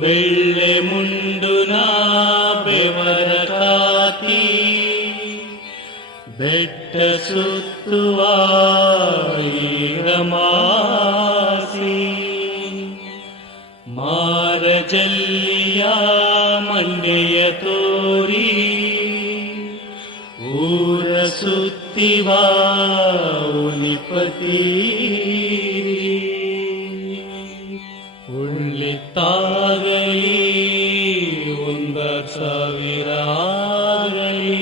ಬೆಳ್ಳೆ ಮುಂಡುನ ಬೆವರ ಕಾತಿ ಬೆಟ್ಟ ಸುತ್ತುವ ರಮಾಸಿ ಮಾರ ಜಲ್ಲಿಯ ಮಂಡೆಯ ತೋರಿ ಊರ ಸುತ್ತಿವ ಉನಿಪತಿ ಉಳ್ಳಿತ್ತಾಗಲಿ 1,000 ಆಗಲಿ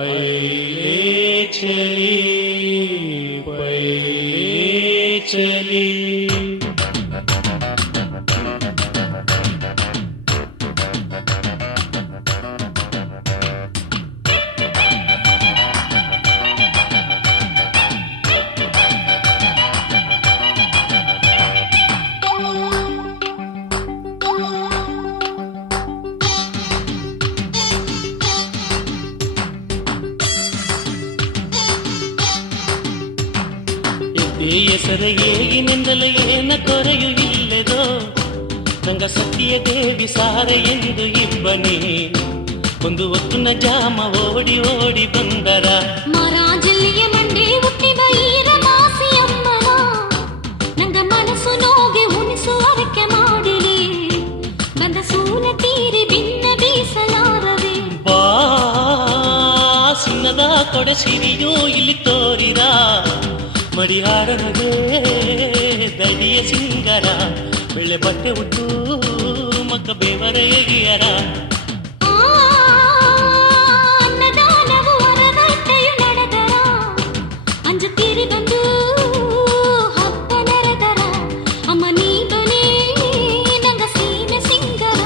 ಐಲೇ ಚಲಿ ಪೈ ಚಲಿ ಹೆಸರ ಏಗಿನಿಂದಲೇ ಏನ ಕೊರೆಯೂ ಇಲ್ಲದೋ ನಂಗ ಸತ್ಯ ದೇವಿ ಸಾರ ಎಂದು ಇಬ್ಬನಿ ಒಂದು ಹೊತ್ತಿನ ಜಾಮ ಓಡಿ ಓಡಿ ಬಂದರ ಮರಾಜಲ್ಲಿಯ ಮಂಡೆ ಹುಟ್ಟಿದ ಈರಮಾಸಿ ಅಮ್ಮನ ನಂಗ ಮನಸ್ಸು ನೋಗೆ ಉಣಿಸುವರಕ್ಕೆ ಮಾಡಿರಿ ಬಂದ ಸೂಲ ತೀರಿ ಭಿನ್ನ ಬೀಸಲಾರದೆ ಬಾ ಸಿನ್ನದ ಕೊಡೆ ಸಿರಿಯೋ ಇಲ್ಲಿ ತೋರಿದ ಮಡಿಹಾರನದೇ ದಡಿಯ ಸಿಂಗರ ಬೆಳ್ಳೆ ಬಟ್ಟೆ ಉಟ್ಟು ಮಕ್ಕ ಬೇವರ ಎಗಿಯರ ಅನ್ನದಾನವು ವರದಟ್ಟೆಯು ನಡೆದರ ಅಂಜುತ್ತೀರಿ ಬಂದು ಹಬ್ಬ ನೆರೆದರ ಅಮ್ಮ ನೀ ಬನೇ ನಂಗ ಸೀಮೆ ಸಿಂಗರ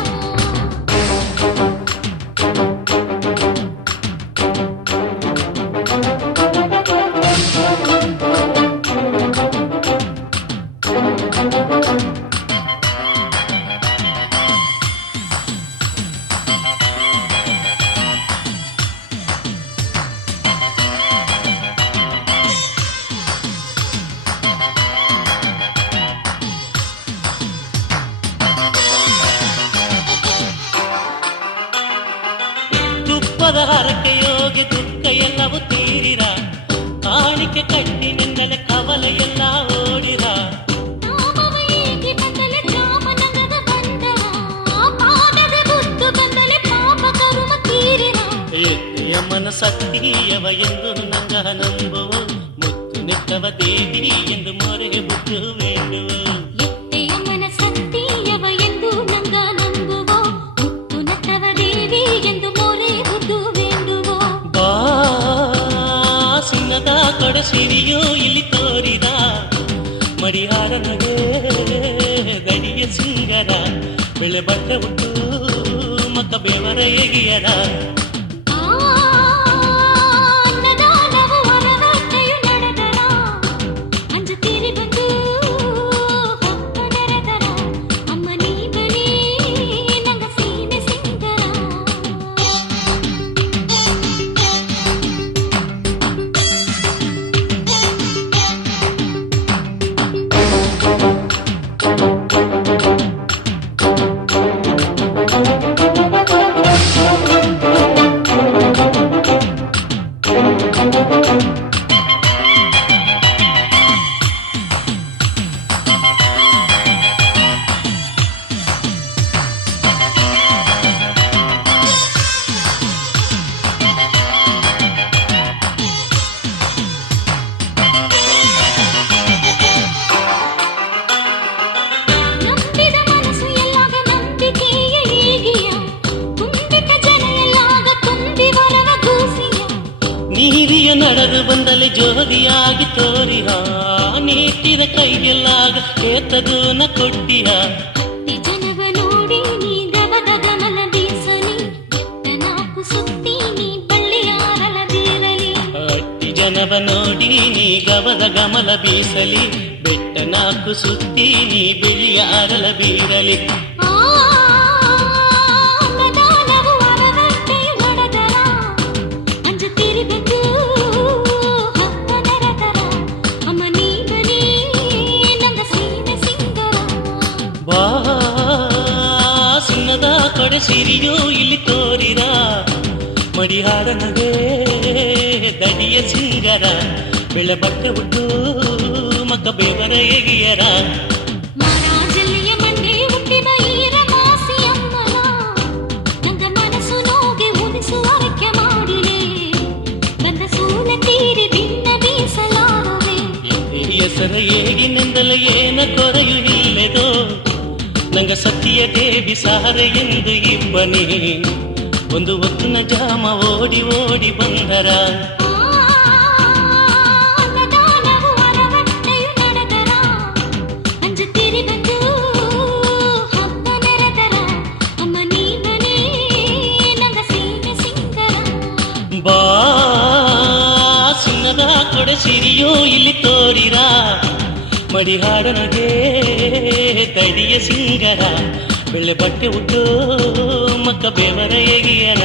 ತುಪ್ಪದ ಹರಕೆಯೋಗಿ ದುಃಖ ಎಲ್ಲವೂ ತೀರಿರ ಕಾಣಿಕೆ ಕಟ್ಟಿನಿಂದಲೇ ಕವಲ ಎಲ್ಲ ಓಡಿರ ಎತ್ತೆಯಮ್ಮನ ಸತ್ತೀಯವ ಎಂದು ನಂಗ ನಂಬುವ ಮುತ್ತು ನೆಟ್ಟವ ದೇವಿ ಎಂದು ಮೊರೆ ಬಿಟ್ಟು ಬೇಡುವ ಎತ್ತೆಯಮ್ಮನ ಸತ್ತೀಯವ ಎಂದು ನಂಗ ನಂಬುವ ಮುತ್ತು ನೆಟ್ಟವ ದೇವಿ ಎಂದು ಮೊರೆ ಬಿಟ್ಟು ಬೇಡುವ ಬಾ ಸಿಂಗದ ಕೊಡ ಸಿರಿಯೋ ಇಲ್ಲಿ ತೋರಿದ ಮಡಿಹಾರನದೇ ಗಡಿಯ ಸಿಂಗರ ಬೆಳೆ ಬಟ್ಟೆ ಉಟ್ಟು ಮಕ್ಕ ಬೇವರ ಎಗಿಯರ ಅನ್ನದಾನವು ವರದಟ್ಟೆಯು ನಡೆದರ ಅಂಜುತ್ತೀರಿ ಬಂದು ಹಬ್ಬ ನೆರೆದರ ಅಮ್ಮ ನೀ ಬನೇ ನಂಗ ಸೀಮೆ ಸಿಂಗರ ನಂಬಿದ ಮನಸ್ಸು ಎಲ್ಲಾಗ ನಂಬಿಕೆಯ ಈಗಿಯ ತುಂಬಿದ ಜನ ಎಲ್ಲಾಗ ತುಂಬಿ ವರವ ಗೂಸಿಯ ನೀರಿಯ ನಡೆದು ಬಂದಲ್ಲಿ ಜೋದಿಯಾಗಿ ತೋರಿಹ ನೀಟ್ಟಿದ ಕೈಯಲ್ಲಾಗ ಏತದೂನ ಕೊಟ್ಟಿಯ ಹತ್ತಿ ಜನವ ನೋಡಿ ನೀ ಗವದ ಗಮಲ ಬೀಸಲಿ ಎತ್ತ ನಾಕು ಸುತ್ತಿ ನೀ ಬಳ್ಳಿಯಾರಲ ಬೀರಲಿ ಅಟ್ಟಿ ಜನವ ನೋಡಿ ನೀ ಗವದ ಗಮಲ ಬೀಸಲಿ ಬೆಟ್ಟ ನಾಲ್ಕು ಸುತ್ತಿ ನೀ ಬೆಳಿಯ ಅರಲ ಬೀರಲಿ ಅನ್ನದಾನವು ವರದಟ್ಟೆಯು ನಡೆದರ ಅಂಜುತ್ತೀರಿ ಬಂದು ಹಬ್ಬ ನೆರೆದರ ಅಮ್ಮ ನೀ ಬನೇ ಸಿರಿಯೋ ಇಲ್ಲಿ ತೋರಿರ ಮಡಿಹಾರನಗೆ ದಡಿಯ ಸಿಂಗರ ಬೆಳೆ ಬಟ್ಟೆ ಉಟ್ಟು ಮಕ್ಕ ಬೇವರ ಎಗಿಯರ ಮಾರಾಜಲ್ಲಿಯ ಮಂಡೆ ಹುಟ್ಟಿದ ಈರ ಮಾಸಿ ಅಮ್ಮನ ನಂಗ ಮನಸ್ಸು ನೋಗೆ ಉಳಿಸುವರಕ್ಕೆ ಮಾಡಿದೆ ಬಂದ ಸೂಲ ತೀರಿ ಭಿನ್ನ ಬೀಸಲಾರದೆ ಹೆಸರ ಏಗಿನಿಂದಲೇ ಏನ ಕೊರೆಯುವಿಲ್ಲದೋ ನಂಗ ಸತ್ಯ ದೇವಿ ಸಾರ ಎಂದು ಇಬ್ಬನಿ ಒಂದು ಹೊತ್ತಿನ ಜಾಮ ಓಡಿ ಓಡಿ ಬಂದರ ಅನ್ನದಾನವು ಅರವಟ್ಟೆಯು ನಡೆದರ ಅಂಜುತ್ತೀರಿ ಬಂದು ಹಬ್ಬ ನೆರೆದರ ಅಮ್ಮ ನೀವನೇ ನಂಗ ಸೀಮೆ ಸಿಂಗರ ಬಾ ಸಿನ್ನದ ಕೊಡೆ ಸಿರಿಯೋ ಇಲ್ಲಿ ತೋರಿರ ಮಡಿಹಾಡನಗೆ ತಡಿಯ ಸಿಂಗರ ಬೆಳ್ಳೆ ಬಟ್ಟೆ ಉಟ್ಟು ಮಕ್ಕ ಬೇವರ ಎಗಿಯರ